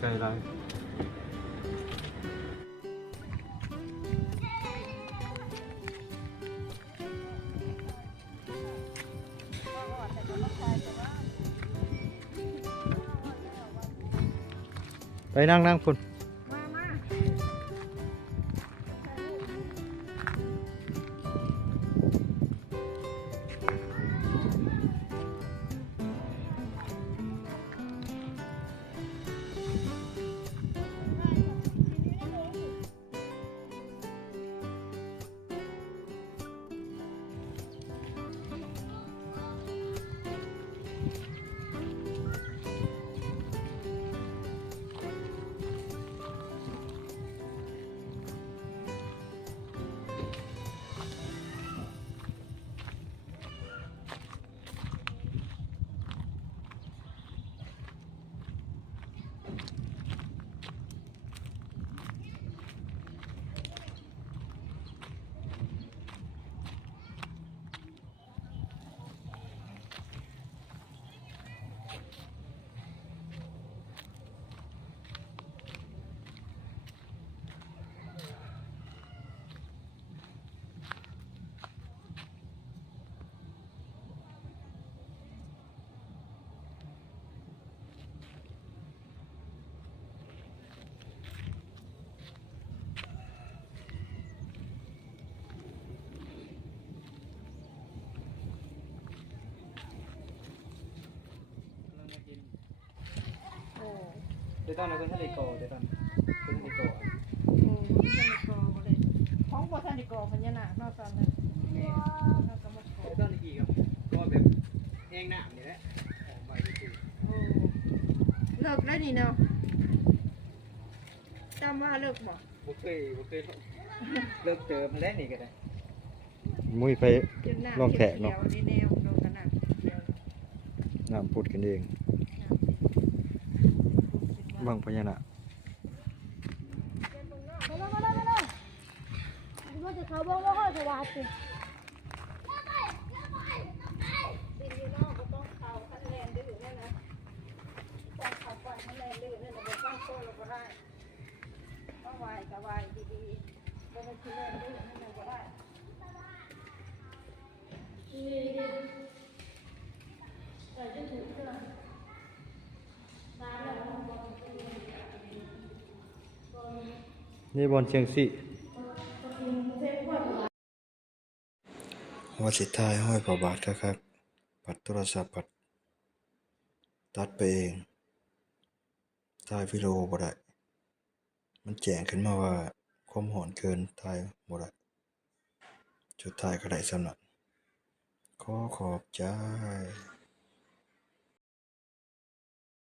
ไกลไรไปนั่งคุณเดี๋ยวตอนเราเป็นทะเลโกเดี๋ยวตอนเป็นทะเลโกของบอสันติโกพญานาคนอกตอนนั้นเดี๋ยวตอนกี่ครับก็แบบแห้งหนามนี่แหละใบดีเลิกแล้วนี่เนาะจำว่าเลิกบ่บุเคยเลิกเจอมาแล้วนี่ก็ได้มุ้ยไปลองแขกเนาะน้ำพูดกันเองบางพญานาคมันจะเขาบอกว่าเขาจะวาดสินี่บอลเชียงสิว่าสิท้ายห้อยพอบาทครับปัดโทรศัพท์ปัดตัดไปเองถ่ายวิดีโอบ่ได้มันแจ้งขึ้นมาว่าความหอนเกินถ่ายบ่ได้จุดถ่ายก็ได้สำนักขอบใจ